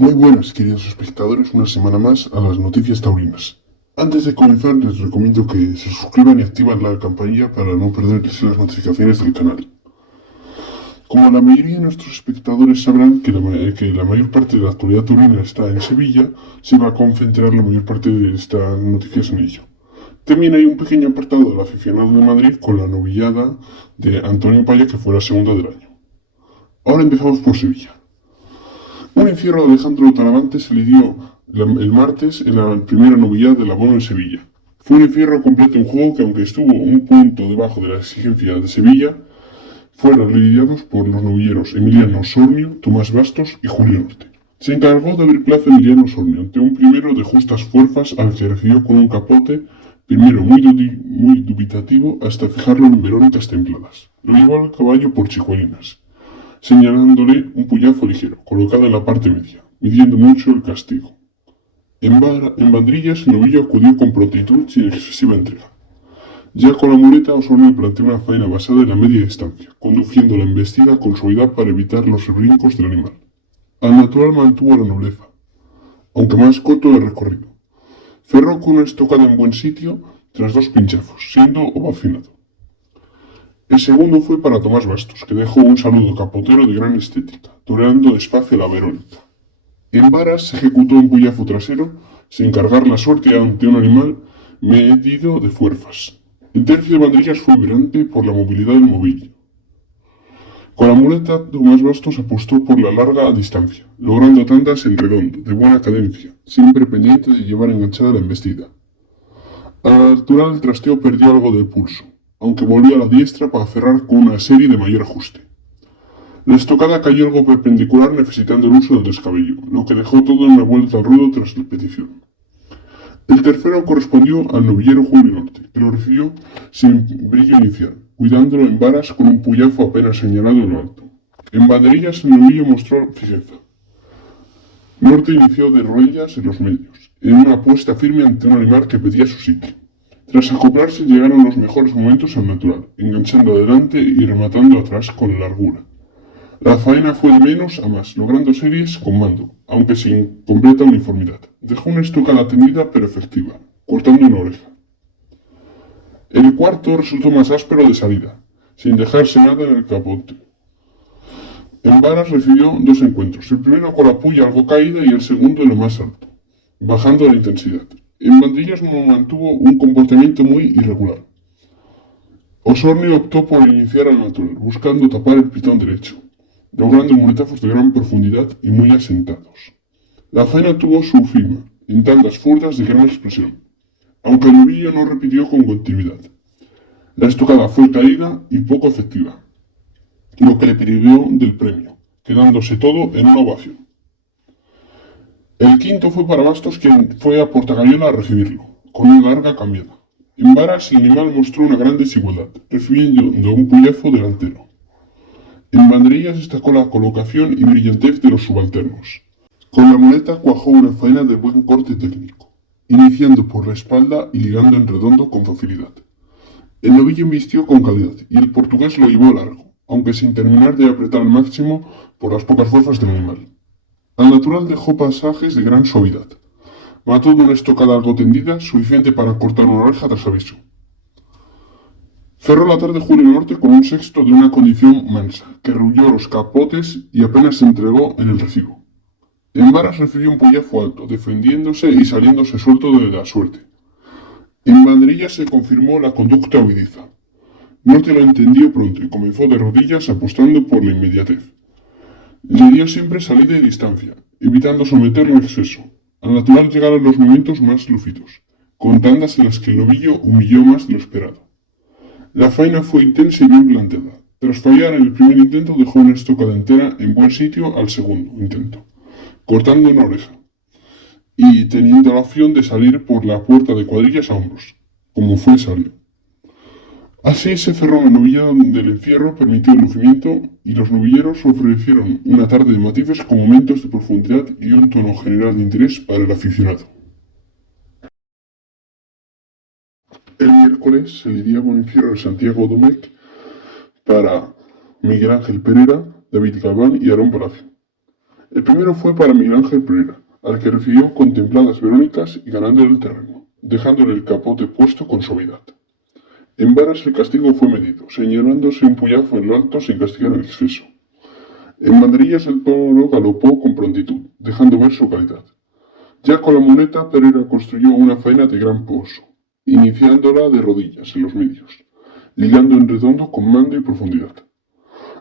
Muy buenas, queridos espectadores, una semana más a las noticias taurinas. Antes de comenzar, les recomiendo que se suscriban y activen la campanilla para no perderse las notificaciones del canal. Como la mayoría de nuestros espectadores sabrán que la mayor parte de la actualidad taurina está en Sevilla, se va a concentrar la mayor parte de estas noticias en ello. También hay un pequeño apartado del aficionado de Madrid con la novillada de Antonio Paya, que fue la segunda del año. Ahora empezamos por Sevilla. Un encierro a Alejandro Talavante se le dio el martes en la primera novillada del abono en Sevilla. Fue un encierro completo en juego que, aunque estuvo un punto debajo de la exigencia de Sevilla, fueron lidiados por los novilleros Emiliano Osornio, Tomás Bastos y Julio Norte. Se encargó de abrir plaza Emiliano Osornio ante un primero de justas fuerzas al que recibió con un capote, primero muy dubitativo, hasta fijarlo en Verónicas templadas. Lo llevó al caballo por chicuelinas, señalándole un puyazo ligero, colocado en la parte media, midiendo mucho el castigo. En banderillas, el novillo acudió con prontitud sin excesiva entrega. Ya con la muleta, Osornio planteó una faena basada en la media distancia, conduciendo la embestida con suavidad para evitar los brincos del animal. Al natural mantuvo la nobleza, aunque más corto el recorrido. Cerró con una estocada en buen sitio tras dos pinchazos, siendo ovacionado. El segundo fue para Tomás Bastos, que dejó un saludo capotero de gran estética, toreando despacio a la Verónica. En varas se ejecutó un puyazo trasero, sin cargar la suerte ante un animal medido de fuerzas. El tercio de banderillas fue vibrante por la movilidad del movillo. Con la muleta, Tomás Bastos apostó por la larga distancia, logrando tandas en redondo, de buena cadencia, siempre pendiente de llevar enganchada la embestida. A la altura del trasteo perdió algo del pulso, aunque volvió a la diestra para cerrar con una serie de mayor ajuste. La estocada cayó algo perpendicular necesitando el uso del descabello, lo que dejó todo en una vuelta al ruedo tras la petición. El tercero correspondió al novillero Julio Norte, que lo recibió sin brillo inicial, cuidándolo en varas con un puyazo apenas señalado en lo alto. En banderillas el novillo mostró fijeza. Norte inició de rodillas en los medios, en una apuesta firme ante un animal que pedía su sitio. Tras acoplarse llegaron los mejores momentos al natural, enganchando adelante y rematando atrás con largura. La faena fue de menos a más, logrando series con mando, aunque sin completa uniformidad. Dejó una estocada tendida pero efectiva, cortando una oreja. El cuarto resultó más áspero de salida, sin dejarse nada en el capote. En varas recibió dos encuentros, el primero con la puya algo caída y el segundo en lo más alto, bajando la intensidad. En banderillas mantuvo un comportamiento muy irregular. Osornio optó por iniciar al natural, buscando tapar el pitón derecho, logrando muletazos de gran profundidad y muy asentados. La faena tuvo su firma, en tandas furdas de gran expresión, aunque el novillo no repitió con continuidad. La estocada fue caída y poco efectiva, lo que le privó del premio, quedándose todo en una ovación. El quinto fue para Bastos, quien fue a Portagayola a recibirlo, con una larga cambiada. En varas el animal mostró una gran desigualdad, recibiendo un puyazo delantero. En banderillas destacó la colocación y brillantez de los subalternos. Con la muleta cuajó una faena de buen corte técnico, iniciando por la espalda y ligando en redondo con facilidad. El novillo embistió con calidad y el portugués lo llevó largo, aunque sin terminar de apretar al máximo por las pocas fuerzas del animal. Al natural dejó pasajes de gran suavidad. Mató de una estocada algo tendida, suficiente para cortar una oreja tras aviso. Cerró la tarde Julio Norte con un sexto de una condición mansa, que rulló los capotes y apenas se entregó en el recibo. En varas recibió un puyazo alto, defendiéndose y saliéndose suelto de la suerte. En banderillas se confirmó la conducta huidiza. Norte lo entendió pronto y comenzó de rodillas apostando por la inmediatez. Le dio siempre salida y distancia, evitando someterlo en exceso. Al natural llegaron los momentos más lúcidos, con tandas en las que el novillo humilló más de lo esperado. La faena fue intensa y bien planteada. Tras fallar en el primer intento, dejó una estocada entera en buen sitio al segundo intento, cortando una oreja y teniendo la opción de salir por la puerta de cuadrillas a hombros, como fue salió. Así se cerró la novillada del encierro, permitió el lucimiento y los novilleros ofrecieron una tarde de matices con momentos de profundidad y un tono general de interés para el aficionado. El miércoles se lidiaba un encierro en Santiago Domecq para Miguel Ángel Pereira, David Galván y Aarón Palacio. El primero fue para Miguel Ángel Pereira, al que recibió con templadas Verónicas y ganándole el terreno, dejándole el capote puesto con suavidad. En varas el castigo fue medido, señalándose un puyazo en lo alto sin castigar el exceso. En banderillas el toro galopó con prontitud, dejando ver su calidad. Ya con la muleta, Pereira construyó una faena de gran pozo, iniciándola de rodillas en los medios, ligando en redondo con mando y profundidad.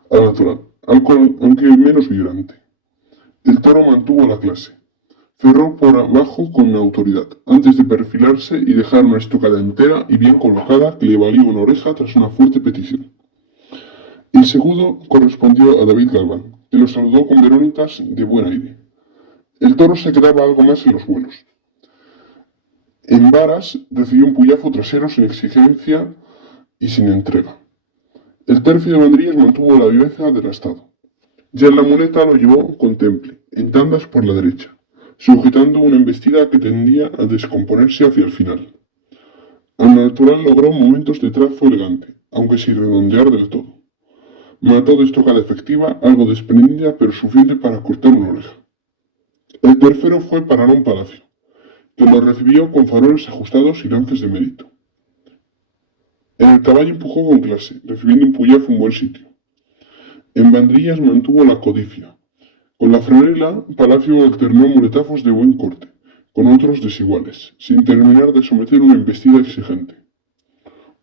Al natural, aunque menos vibrante. El toro mantuvo la clase. Cerró por abajo con autoridad, antes de perfilarse y dejar una estocada entera y bien colocada que le valió una oreja tras una fuerte petición. El segundo correspondió a David Galván, que lo saludó con verónicas de buen aire. El toro se quedaba algo más en los vuelos. En varas recibió un puyazo trasero sin exigencia y sin entrega. El tercio de banderillas mantuvo la viveza del astado. Ya en la muleta lo llevó con temple, en tandas por la derecha, sujetando una embestida que tendía a descomponerse hacia el final. Al natural logró momentos de trazo elegante, aunque sin redondear del todo. Mató de estocada efectiva, algo desprendida pero suficiente para cortar una oreja. El tercero fue para Alón Palacio, que lo recibió con faroles ajustados y lances de mérito. En el caballo empujó con clase, recibiendo un puyazo en buen sitio. En banderillas mantuvo la codicia. Con la franela, Palacio alternó muletazos de buen corte, con otros desiguales, sin terminar de someter una embestida exigente.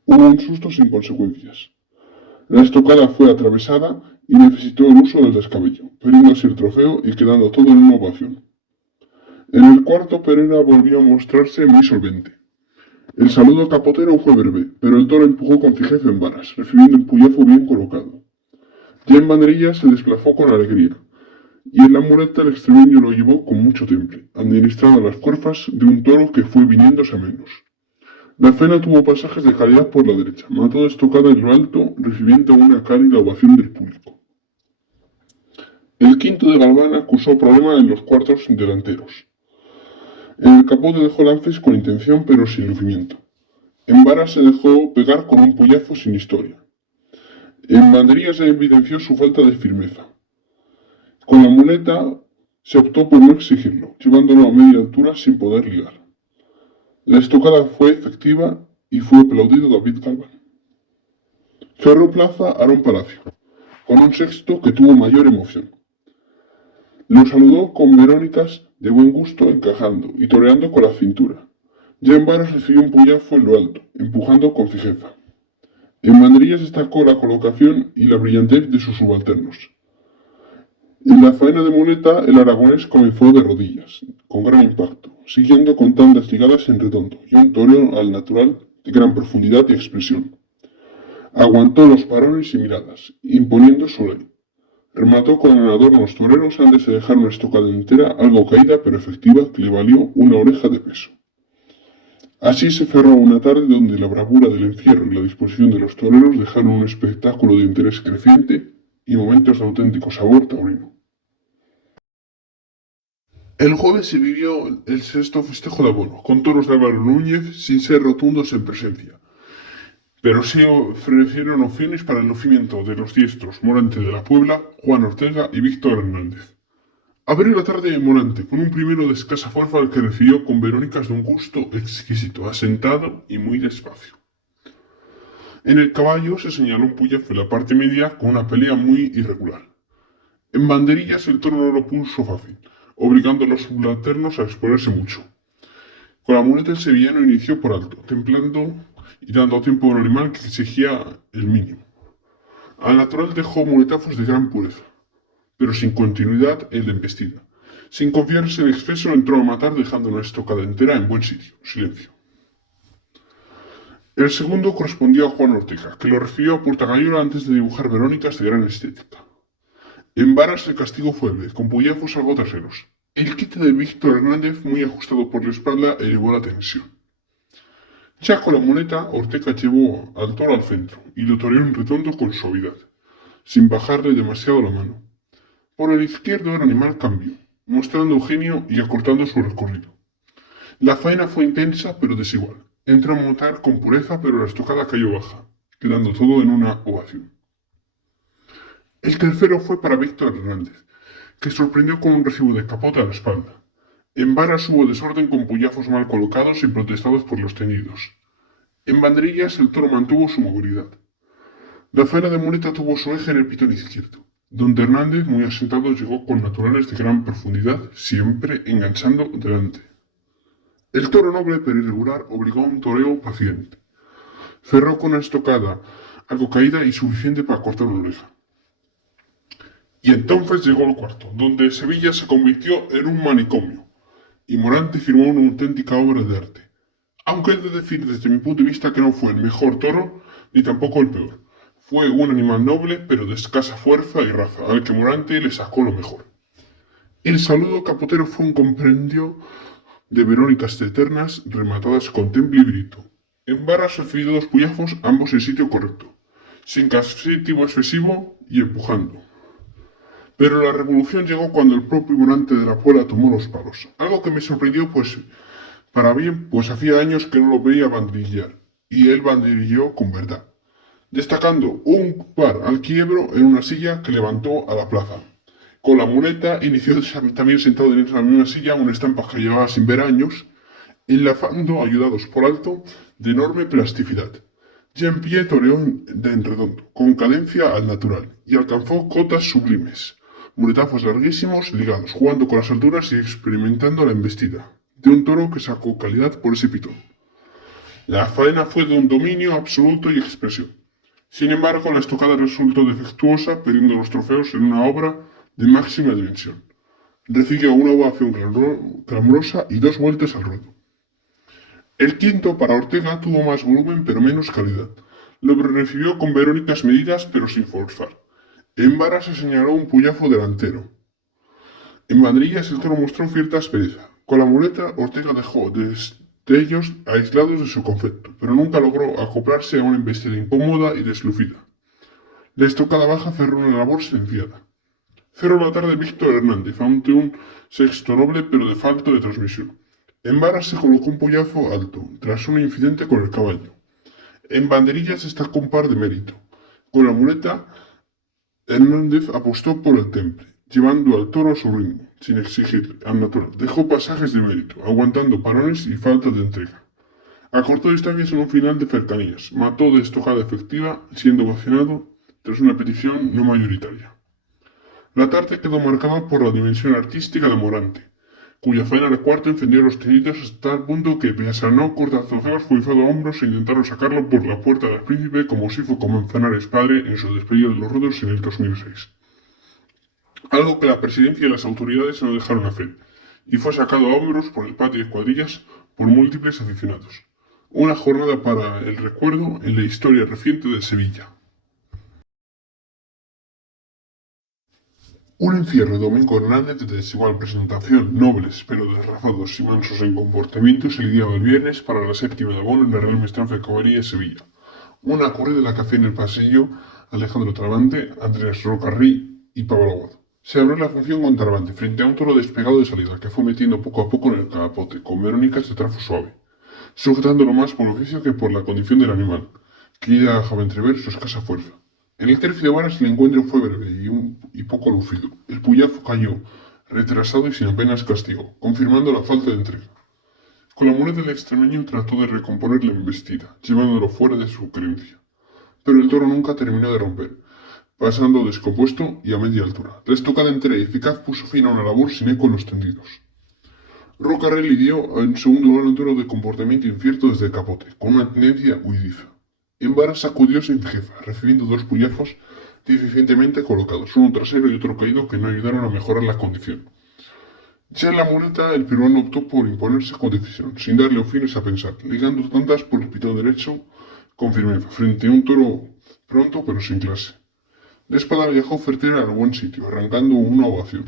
Hubo un susto sin consecuencias. La estocada fue atravesada y necesitó el uso del descabello, perdiendo así el trofeo y quedando todo en una ovación. En el cuarto, Pereira volvió a mostrarse muy solvente. El saludo capotero fue breve, pero el toro empujó con fijeza en varas, recibiendo un puyazo bien colocado. Ya en banderillas se desplazó con alegría, y en la muleta el extremeño lo llevó con mucho temple, administrando las fuerzas de un toro que fue viniéndose a menos. La cena tuvo pasajes de calidad por la derecha, mató de estocada en lo alto, recibiendo una cálida ovación del público. El quinto de Galván acusó problemas en los cuartos delanteros. En el capote dejó lances con intención pero sin lucimiento. En varas se dejó pegar con un puyazo sin historia. En banderillas se evidenció su falta de firmeza. Con la muleta se optó por no exigirlo, llevándolo a media altura sin poder ligar. La estocada fue efectiva y fue aplaudido David Galván. Cerró plaza Alón Palacio, con un sexto que tuvo mayor emoción. Lo saludó con verónicas de buen gusto encajando y toreando con la cintura. Ya en varas recibió un puyazo en lo alto, empujando con fijeza. En banderillas destacó la colocación y la brillantez de sus subalternos. En la faena de muleta, el aragonés comenzó de rodillas, con gran impacto, siguiendo con tandas ligadas en redondo y un toreo al natural de gran profundidad y expresión. Aguantó los parones y miradas, imponiendo su ley. Remató con el adorno los toreros antes de dejar una estocada entera, algo caída pero efectiva, que le valió una oreja de peso. Así se cerró una tarde donde la bravura del encierro y la disposición de los toreros dejaron un espectáculo de interés creciente y momentos de auténtico sabor taurino. El jueves se vivió el sexto festejo de abono, con toros de Álvaro Núñez sin ser rotundos en presencia, pero sí ofrecieron opciones para el lucimiento de los diestros Morante de la Puebla, Juan Ortega y Víctor Hernández. Abrió la tarde Morante, con un primero de escasa fuerza al que recibió con verónicas de un gusto exquisito, asentado y muy despacio. En el caballo se señaló un puyazo en la parte media con una pelea muy irregular. En banderillas el toro no lo puso fácil, obligando a los subalternos a exponerse mucho. Con la muleta el sevillano inició por alto, templando y dando tiempo a un animal que exigía el mínimo. Al natural dejó muletazos de gran pureza, pero sin continuidad en la embestida. Sin confiarse en exceso entró a matar dejando una estocada entera en buen sitio, silencio. El segundo correspondió a Juan Ortega, que lo recibió a Portagayola antes de dibujar verónicas de gran estética. En varas el castigo fue breve, con pullazos algo traseros. El quite de Víctor Hernández, muy ajustado por la espalda, elevó la tensión. Ya con la muleta, Ortega llevó al toro al centro y lo toreó en redondo con suavidad, sin bajarle demasiado la mano. Por el izquierdo el animal cambió, mostrando genio y acortando su recorrido. La faena fue intensa pero desigual. Entró a montar con pureza pero la estocada cayó baja, quedando todo en una ovación. El tercero fue para Víctor Hernández, que sorprendió con un recibo de capote a la espalda. En varas hubo desorden con puyazos mal colocados y protestados por los tenidos. En banderillas el toro mantuvo su movilidad. La faena de muleta tuvo su eje en el pitón izquierdo, donde Hernández, muy asentado, llegó con naturales de gran profundidad, siempre enganchando delante. El toro noble pero irregular obligó a un toreo paciente. Cerró con una estocada algo caída y suficiente para cortar una oreja. Y entonces llegó el cuarto, donde Sevilla se convirtió en un manicomio, y Morante firmó una auténtica obra de arte. Aunque he de decir desde mi punto de vista que no fue el mejor toro, ni tampoco el peor. Fue un animal noble, pero de escasa fuerza y raza, al que Morante le sacó lo mejor. El saludo capotero fue un compendio de verónicas eternas rematadas con temple y grito. En barras recibido dos puyazos, ambos en sitio correcto, sin castigo excesivo y empujando. Pero la revolución llegó cuando el propio Morante de la Puebla tomó los palos, algo que me sorprendió para bien, pues hacía años que no lo veía banderillar, y él banderilló con verdad, destacando un par al quiebro en una silla que levantó a la plaza. Con la muleta inició también sentado en la misma silla una estampa que llevaba sin ver años, enlazando, ayudados por alto, de enorme plasticidad. Ya en pie toreó en redondo, con cadencia al natural, y alcanzó cotas sublimes, muletazos larguísimos, ligados, jugando con las alturas y experimentando la embestida de un toro que sacó calidad por ese pitón. La faena fue de un dominio absoluto y expresión. Sin embargo, la estocada resultó defectuosa, perdiendo los trofeos en una obra de máxima dimensión. Recibió una ovación clamorosa y dos vueltas al ruedo. El quinto, para Ortega, tuvo más volumen pero menos calidad. Lo recibió con verónicas medidas pero sin forzar. En varas se señaló un puyazo delantero. En banderillas el toro mostró cierta aspereza. Con la muleta, Ortega dejó destellos aislados de su concepto, pero nunca logró acoplarse a una embestida incómoda y deslucida. La estocada baja cerró una labor silenciada. Cerró la tarde Víctor Hernández, ante un sexto noble pero de falta de transmisión. En varas se colocó un puyazo alto, tras un incidente con el caballo. En banderillas destacó un par de mérito. Con la muleta, Hernández apostó por el temple, llevando al toro a su ritmo, sin exigir al natural. Dejó pasajes de mérito, aguantando parones y falta de entrega. Acortó distancias en un final de cercanías. Mató de estocada efectiva, siendo ovacionado tras una petición no mayoritaria. La tarde quedó marcada por la dimensión artística de Morante, cuya faena de cuarto encendió los tenidos hasta el punto que, pese a no cortar trofeos, fue izado a hombros e intentaron sacarlo por la puerta del príncipe como si fue con Manzanares padre en su despedida de los ruedos en el 2006. Algo que la presidencia y las autoridades no dejaron hacer, y fue sacado a hombros por el patio de cuadrillas por múltiples aficionados. Una jornada para el recuerdo en la historia reciente de Sevilla. Un encierro de Domingo Hernández de desigual presentación, nobles pero desrazados y mansos en comportamiento, se lidiaba el viernes para la séptima de abono en la Real Maestranza de Caballería de Sevilla. Una corrida de la café en el pasillo, Alejandro Travante, Andrés Rocarrí y Pablo Aguado. Se abrió la función con Travante frente a un toro despegado de salida que fue metiendo poco a poco en el capote, con verónicas de trafo suave, sujetándolo más por oficio que por la condición del animal, que ya dejaba entrever su escasa fuerza. En el tercio de varas el encuentro fue breve y poco lucido. El puyazo cayó, retrasado y sin apenas castigo, confirmando la falta de entrega. Con la muleta del extremeño trató de recomponer la embestida, llevándolo fuera de su creencia. Pero el toro nunca terminó de romper, pasando descompuesto y a media altura. La estocada entera y eficaz puso fin a una labor sin eco en los tendidos. Rocarrey lidió en segundo lugar un toro de comportamiento incierto desde el capote, con una tendencia huidiza. En varas sacudió sin jefa, recibiendo dos puyazos deficientemente colocados, uno trasero y otro caído que no ayudaron a mejorar la condición. Ya en la muleta, el peruano optó por imponerse con decisión, sin darle opciones a pensar, ligando tantas por el pitón derecho con firmeza, frente a un toro pronto pero sin clase. La espada viajó certera al buen sitio, arrancando una ovación.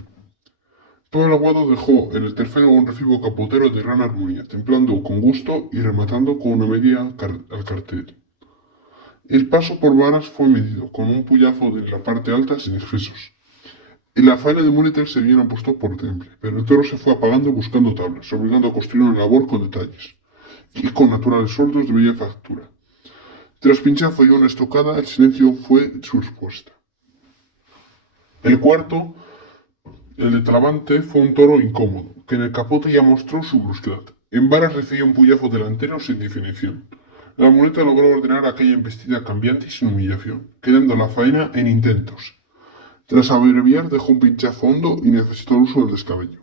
Pablo Aguado dejó en el tercero un recibo capotero de gran armonía, templando con gusto y rematando con una media al cartel. El paso por varas fue medido, con un puyazo de la parte alta sin excesos. En la faena de muletas se habían apostado por temple, pero el toro se fue apagando buscando tablas, obligando a construir una labor con detalles, y con naturales sordos de bella factura. Tras pinchazo y una estocada, el silencio fue su respuesta. El cuarto El de Talavante fue un toro incómodo, que en el capote ya mostró su brusquedad. En varas recibió un puyazo delantero sin definición. La muleta logró ordenar aquella embestida cambiante y sin humillación, quedando la faena en intentos. Tras abreviar dejó un pinchazo hondo y necesitó el uso del descabello.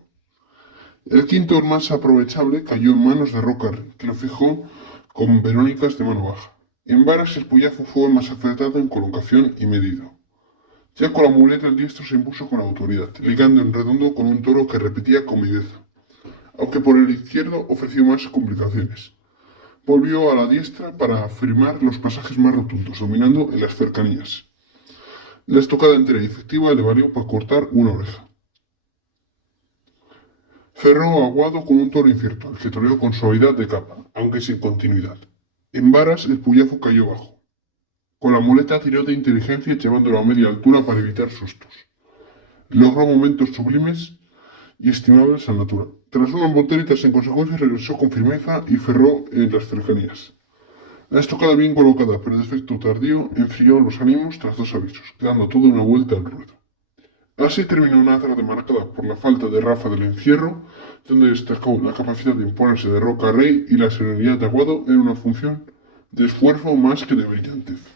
El quinto, el más aprovechable, cayó en manos de Rocar, que lo fijó con verónicas de mano baja. En varas el puyazo fue más acertado en colocación y medido. Ya con la muleta el diestro se impuso con autoridad, ligando en redondo con un toro que repetía con viveza, aunque por el izquierdo ofreció más complicaciones. Volvió a la diestra para firmar los pasajes más rotundos, dominando en las cercanías. La estocada entera y efectiva le valió para cortar una oreja. Cerró aguado con un toro incierto, al que toreó con suavidad de capa, aunque sin continuidad. En varas el puyazo cayó bajo. Con la muleta tiró de inteligencia llevándolo a media altura para evitar sustos. Logró momentos sublimes y estimables al natural. Tras unas volteretas en consecuencia regresó con firmeza y ferró en las cercanías. La estocada bien colocada, pero de efecto tardío, enfrió los ánimos tras dos avisos, dando toda una vuelta al ruedo. Así terminó una tarde marcada por la falta de Rafa del encierro, donde destacó la capacidad de imponerse de Roca Rey y la serenidad de Aguado en una función de esfuerzo más que de brillantez.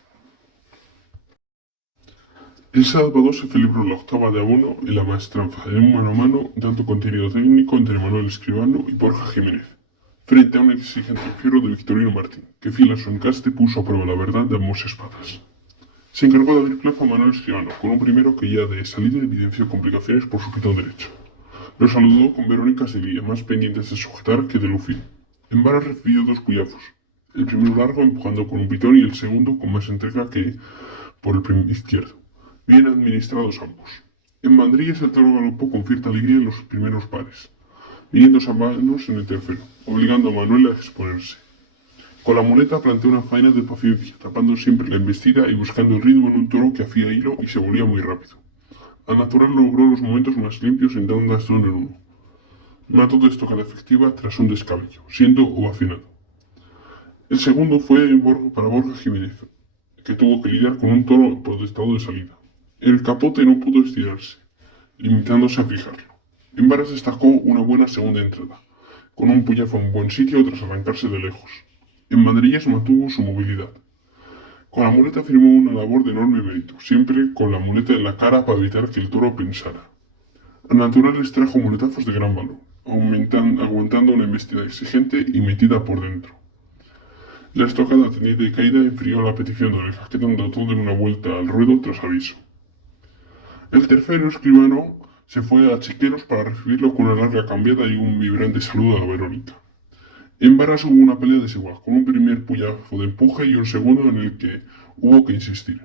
El sábado se celebró la octava de abono en la maestranza, en un mano a mano, dando contenido técnico entre Manuel Escribano y Borja Jiménez, frente a un exigente fierro de Victorino Martín, que fiel a su encaste puso a prueba la verdad de ambos espadas. Se encargó de abrir plazo a Manuel Escribano, con un primero que ya de salida evidenció complicaciones por su pitón derecho. Lo saludó con verónicas de guía, más pendientes de sujetar que de lucir. En varas recibió dos puyazos, el primero largo empujando con un pitón y el segundo con más entrega que por el izquierdo. Bien administrados ambos. En banderillas el toro galopó con cierta alegría en los primeros pares, viniéndose a manos en el tercero, obligando a Manuel a exponerse. Con la muleta planteó una faena de paciencia, tapando siempre la embestida y buscando el ritmo en un toro que hacía hilo y se volvía muy rápido. Al natural logró los momentos más limpios en tandas de uno en uno. Mató de estocada efectiva tras un descabello, siendo ovacionado. El segundo fue para Borja Jiménez, que tuvo que lidiar con un toro protestado de salida. El capote no pudo estirarse, limitándose a fijarlo. En varas destacó una buena segunda entrada, con un puyazo en buen sitio tras arrancarse de lejos. En banderillas mantuvo su movilidad. Con la muleta firmó una labor de enorme mérito, siempre con la muleta en la cara para evitar que el toro pensara. Al natural les trajo muletazos de gran valor, aguantando una embestida exigente y metida por dentro. La estocada tendida y caída enfrió la petición de oreja, quedando todo en una vuelta al ruedo tras aviso. El tercero, Escribano, se fue a Chiqueros para recibirlo con una larga cambiada y un vibrante saludo a la Verónica. En varas hubo una pelea desigual, con un primer puyazo de empuje y un segundo en el que hubo que insistir.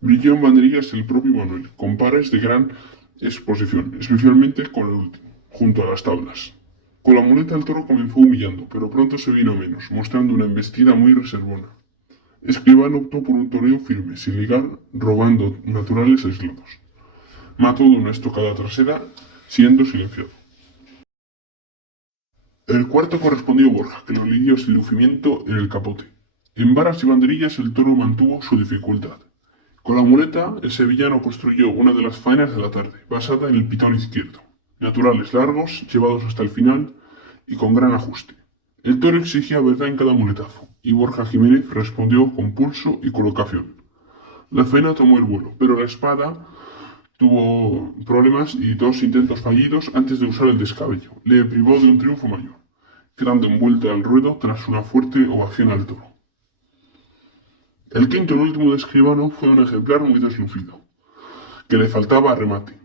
Brilló en banderillas el propio Manuel, con pares de gran exposición, especialmente con el último, junto a las tablas. Con la muleta el toro comenzó humillando, pero pronto se vino a menos, mostrando una embestida muy reservona. Escribano optó por un toreo firme, sin ligar, robando naturales aislados. Mató de una estocada trasera, siendo silenciado. El cuarto correspondió a Borja, que lo lidió sin lucimiento en el capote. En varas y banderillas el toro mantuvo su dificultad. Con la muleta, el sevillano construyó una de las faenas de la tarde, basada en el pitón izquierdo. Naturales largos, llevados hasta el final y con gran ajuste. El toro exigía verdad en cada muletazo, y Borja Jiménez respondió con pulso y colocación. La faena tomó el vuelo, pero la espada tuvo problemas y dos intentos fallidos antes de usar el descabello. Le privó de un triunfo mayor, quedando envuelta al ruedo tras una fuerte ovación al toro. El quinto y último de Escribano fue un ejemplar muy deslucido, que le faltaba remate.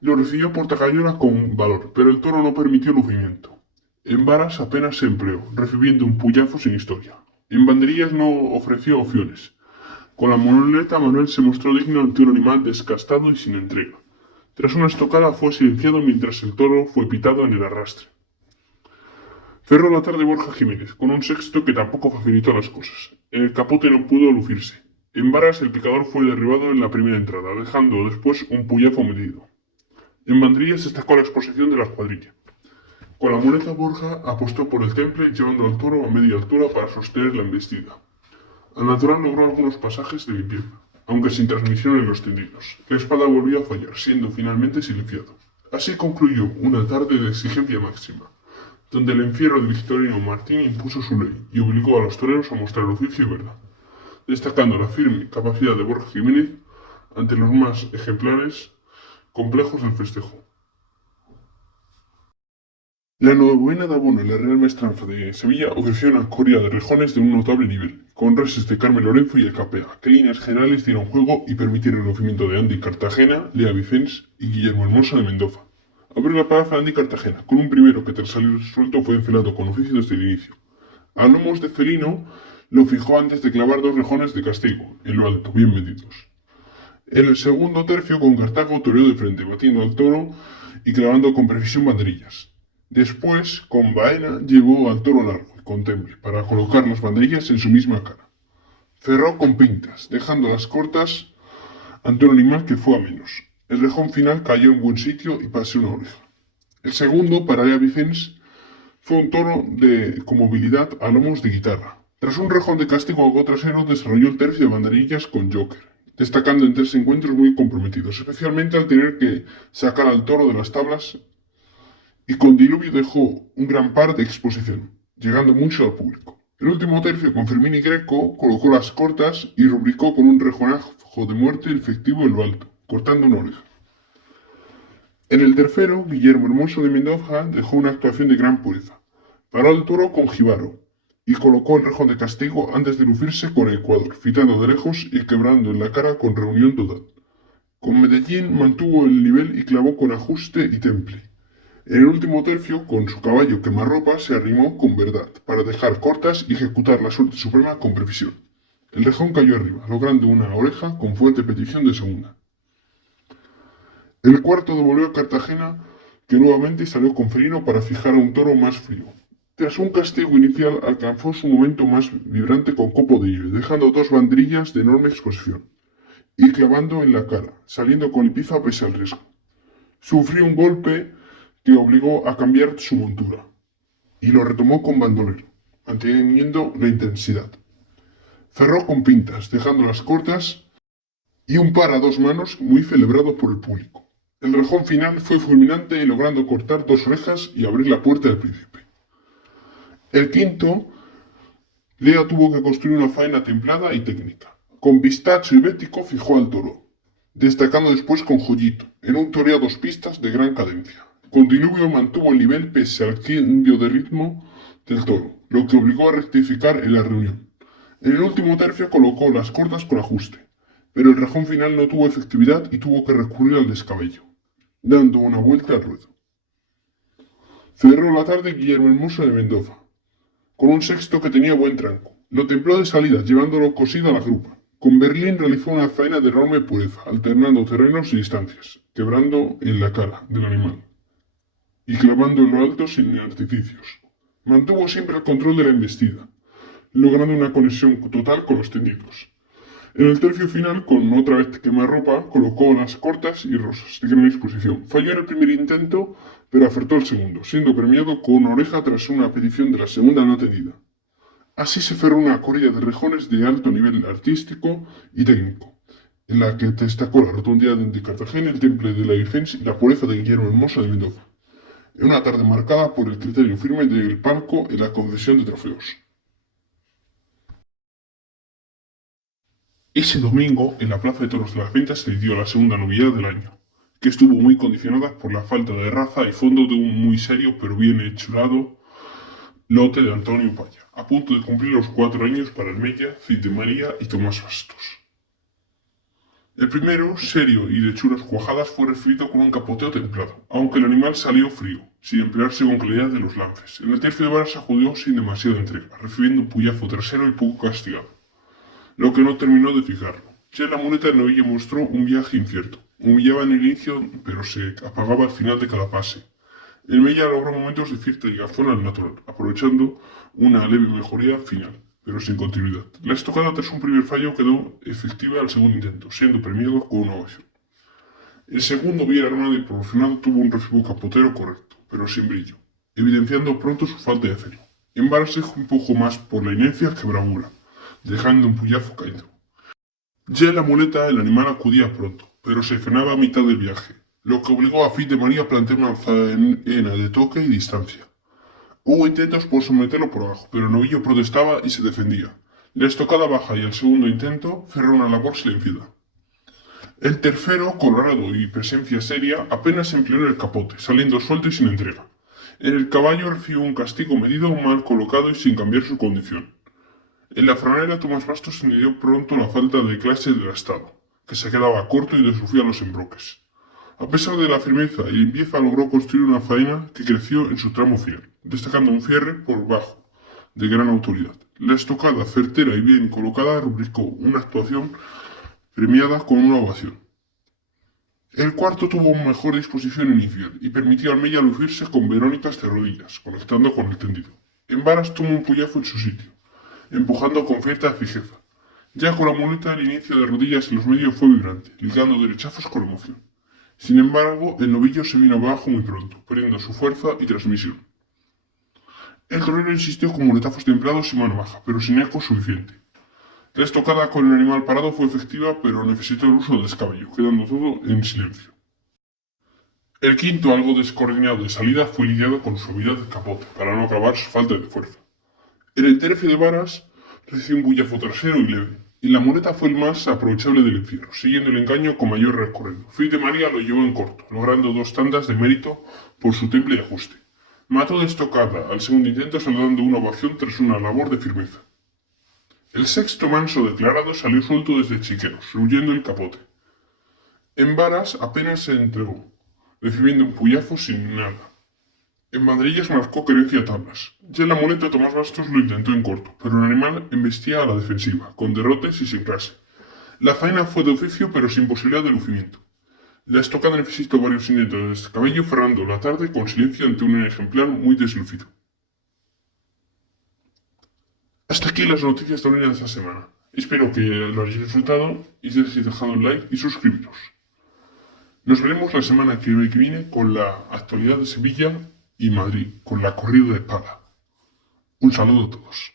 Lo recibió Portacayola con valor, pero el toro no permitió lucimiento. En varas apenas se empleó, recibiendo un puyazo sin historia. En banderillas no ofreció opciones. Con la muleta Manuel se mostró digno ante un animal descastado y sin entrega. Tras una estocada fue silenciado mientras el toro fue pitado en el arrastre. Cerró la tarde Borja Jiménez, con un sexto que tampoco facilitó las cosas. En el capote no pudo lucirse. En varas el picador fue derribado en la primera entrada, dejando después un puyazo medido. En banderillas destacó la exposición de la cuadrilla. Con la muleta Borja apostó por el temple, llevando al toro a media altura para sostener la embestida. Al natural logró algunos pasajes de limpieza, aunque sin transmisión en los tendidos. La espada volvió a fallar, siendo finalmente silenciado. Así concluyó una tarde de exigencia máxima, donde el encierro de Victorino Martín impuso su ley y obligó a los toreros a mostrar oficio y verdad, destacando la firme capacidad de Borja Jiménez ante los más ejemplares complejos del festejo. La novena de abono en la Real Maestranza de Sevilla ofreció una corrida de rejones de un notable nivel, con reses de Carmen Lorenzo y el Capea, que en líneas generales dieron juego y permitieron el lucimiento de Andy Cartagena, Lea Vicens y Guillermo Hermoso de Mendoza. Abrió la plaza Andy Cartagena, con un primero que tras salir suelto fue enfilado con oficio desde el inicio. A lomos de felino lo fijó antes de clavar dos rejones de castigo, en lo alto, bien medidos. En el segundo tercio con Cartago toreó de frente, batiendo al toro y clavando con precisión banderillas. Después, con Baena, llevó al toro largo y con temple para colocar las banderillas en su misma cara. Cerró con pintas, dejando las cortas ante un animal que fue a menos. El rejón final cayó en buen sitio y pasó una oreja. El segundo, para Lea Vicens, fue un toro con movilidad a lomos de guitarra. Tras un rejón de castigo algo trasero, desarrolló el tercio de banderillas con Joker, destacando en tres encuentros muy comprometidos, especialmente al tener que sacar al toro de las tablas, y con Diluvio dejó un gran par de exposición, llegando mucho al público. El último tercio con Fermín y Greco colocó las cortas y rubricó con un rejonajo de muerte el efectivo en lo alto, cortando una oreja. En el tercero, Guillermo Hermoso de Mendoza dejó una actuación de gran pureza. Paró al toro con Jibaro y colocó el rejón de castigo antes de lucirse con Ecuador, fitando de lejos y quebrando en la cara con reunión total. Con Medellín mantuvo el nivel y clavó con ajuste y temple. En el último tercio, con su caballo quemarropa, se arrimó con verdad, para dejar cortas y ejecutar la suerte suprema con precisión. El rejón cayó arriba, logrando una oreja con fuerte petición de segunda. El cuarto devolvió a Cartagena, que nuevamente salió con felino para fijar a un toro más frío. Tras un castigo inicial, alcanzó su momento más vibrante con copo de nieve, dejando dos banderillas de enorme exposición, y clavando en la cara, saliendo con lipiza pese al riesgo. Sufrió un golpe que obligó a cambiar su montura, y lo retomó con bandolero, manteniendo la intensidad. Cerró con pintas, dejando las cortas, y un par a dos manos muy celebrado por el público. El rejón final fue fulminante, logrando cortar dos orejas y abrir la puerta del príncipe. El quinto, Lea tuvo que construir una faena templada y técnica. Con Pistacho y Bético fijó al toro, destacando después con Joyito, en un toreo a dos pistas de gran cadencia. Con Diluvio mantuvo el nivel pese al cambio de ritmo del toro, lo que obligó a rectificar en la reunión. En el último tercio colocó las cortas con ajuste, pero el rejón final no tuvo efectividad y tuvo que recurrir al descabello, dando una vuelta al ruedo. Cerró la tarde Guillermo Hermoso de Mendoza, con un sexto que tenía buen tranco. Lo templó de salida, llevándolo cosido a la grupa. Con Berlín realizó una faena de enorme pureza, alternando terrenos y distancias, quebrando en la cara del animal y clavando en lo alto sin artificios. Mantuvo siempre el control de la embestida, logrando una conexión total con los tendidos. En el tercio final, con otra vez quemarropa, colocó las cortas y rosas de gran exposición. Falló en el primer intento, pero acertó el segundo, siendo premiado con una oreja tras una petición de la segunda no atendida. Así se cerró una corrida de rejones de alto nivel artístico y técnico, en la que destacó la rotundidad de Cartagena, el temple de la Vicens y la pureza de Guillermo Hermoso de Mendoza. En una tarde marcada por el criterio firme del palco en la concesión de trofeos. Ese domingo, en la Plaza de Toros de las Ventas se le dio la segunda novedad del año, que estuvo muy condicionada por la falta de raza y fondo de un muy serio pero bien hechurado lote de Antonio Paya, a punto de cumplir los 4 años para el Mella, Cid de María y Tomás Bastos. El primero, serio y de hechuras cuajadas, fue recibido con un capoteo templado, aunque el animal salió frío, sin emplearse con claridad de los lances. En el tercio de varas acudió sin demasiada entrega, recibiendo un puyazo trasero y poco castigado, lo que no terminó de fijarlo. Ya la muleta de novilla mostró un viaje incierto. Humillaba en el inicio, pero se apagaba al final de cada pase. El Mella logró momentos de cierta ligazón al natural, aprovechando una leve mejoría final, pero sin continuidad. La estocada tras un primer fallo quedó efectiva al segundo intento, siendo premiado con una ovación. El segundo, bien armado y proporcionado, tuvo un recibo capotero correcto, pero sin brillo, evidenciando pronto su falta de celo. En varas se empujó más por la inercia que bravura, dejando un puyazo caído. Ya en la muleta el animal acudía pronto, pero se frenaba a mitad del viaje, lo que obligó a Fit de María a plantear una faena de toque y distancia. Hubo intentos por someterlo por abajo, pero Novillo protestaba y se defendía. La estocada baja y el segundo intento cerró una labor silenciosa. El tercero, colorado y presencia seria, apenas empleó en el capote, saliendo suelto y sin entrega. En el caballo recibió un castigo medido, mal colocado y sin cambiar su condición. En la franela Tomás Bastos se dio pronto la falta de clase del Estado, que se quedaba corto y desufía los embroques. A pesar de la firmeza y limpieza logró construir una faena que creció en su tramo final, destacando un cierre por bajo, de gran autoridad. La estocada, certera y bien colocada, rubricó una actuación premiada con una ovación. El cuarto tuvo una mejor disposición inicial y permitió al Mella lucirse con Verónicas de rodillas, conectando con el tendido. En varas tuvo un puyazo en su sitio, empujando con cierta fijeza. Ya con la muleta el inicio de rodillas en los medios fue vibrante, ligando derechazos con emoción. Sin embargo, el novillo se vino abajo muy pronto, perdiendo su fuerza y transmisión. El torero insistió con muletazos templados y mano baja, pero sin eco suficiente. La estocada con el animal parado fue efectiva, pero necesitó el uso del descabello, quedando todo en silencio. El quinto, algo descoordinado de salida, fue lidiado con suavidad de capote, para no acabar su falta de fuerza. En el tercio de varas recibió un bullazo trasero y leve, y la muleta fue el más aprovechable del encierro, siguiendo el engaño con mayor recorrido. Fit de María lo llevó en corto, logrando 2 tandas de mérito por su temple y ajuste. Mató de estocada al segundo intento, saludando una ovación tras una labor de firmeza. El sexto manso declarado salió suelto desde Chiqueros, huyendo el capote. En varas apenas se entregó, recibiendo un puyazo sin nada. En madrillas marcó querencia a tablas. Ya en la muleta Tomás Bastos lo intentó en corto, pero el animal embestía a la defensiva, con derrotes y sin clase. La faena fue de oficio, pero sin posibilidad de lucimiento. La estocada necesitó varios intentos de descabello, cerrando la tarde con silencio ante un ejemplar muy deslucido. Hasta aquí las noticias taurinas de esta semana. Espero que lo hayáis disfrutado y si habéis dejado un like y suscribiros. Nos veremos la semana que viene con la actualidad de Sevilla y Madrid, con la corrida de espada. Un saludo a todos.